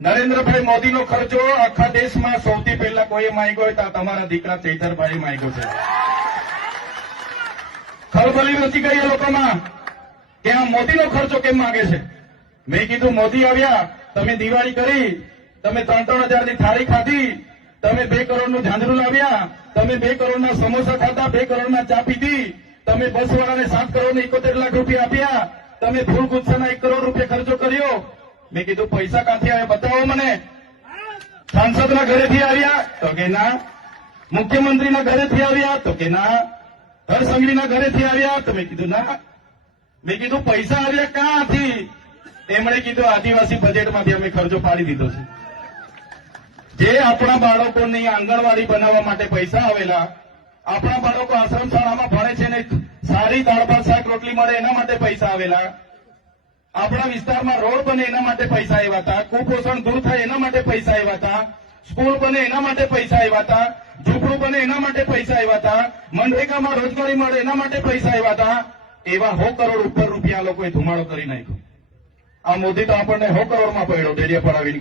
નરેન્દ્રભાઈ મોદીનો ખર્ચો આખા દેશમાં સૌથી પહેલા કોઈએ માંગ્યો હોય તો તમારા દીકરા ચૈતરભાઈ માંગ્યો છે. ખળબળી મચી ગઈ એ લોકોમાં કે આ મોદીનો ખર્ચો કેમ માંગે છે. મેં કીધું મોદી આવ્યા, તમે દિવાળી કરી, તમે 3-3 હજારની થાળી ખાધી, તમે 2 કરોડનું ઝાંઝરું લાવ્યા, તમે 2 કરોડના સમોસા ખાધા, 2 કરોડના ચા પીધી, તમે બસવાળાને 7 કરોડ 71 લાખ રૂપિયા આપ્યા, તમે ફૂલ ગુચ્છાના 1 કરોડ રૂપિયા ખર્ચો કર્યો. મેં કીધું પૈસા ક્યાંથી આવ્યા બતાવો મને. સાંસદના ઘરેથી આવ્યા તો કે ના, મુખ્યમંત્રીના ઘરેથી આવ્યા તો કે ના, હરસંઘવીના ઘરેથી આવ્યા તો મેં કીધું ના. મેં કીધું પૈસા આવ્યા ક્યાંથી? એમણે કીધું આદિવાસી બજેટમાંથી અમે ખર્ચો પાડી દીધો છે. જે આપણા બાળકોની આંગણવાડી બનાવવા માટે પૈસા આવેલા, આપણા બાળકો આશ્રમ શાળામાં ભણે છે ને સારી દાળ ભાત શાક રોટલી મળે એના માટે પૈસા આવેલા, આપણા વિસ્તારમાં રોડ બને એના માટે પૈસા આવ્યા હતા, કુપોષણ દૂર થાય એના માટે પૈસા આવ્યા હતા, સ્કૂલ બને એના માટે પૈસા આવ્યા હતા, ઝૂંપડું બને એના માટે પૈસા આવ્યા હતા, મનરેગામાં રોજગારી મળે એના માટે પૈસા આવ્યા હતા. એવા 100 કરોડ ઉપર રૂપિયા લોકોએ ધુમાડો કરી નાખ્યો. આ મોદી તો આપણને 100 કરોડમાં પડ્યો ડેરિયા પડાવીને.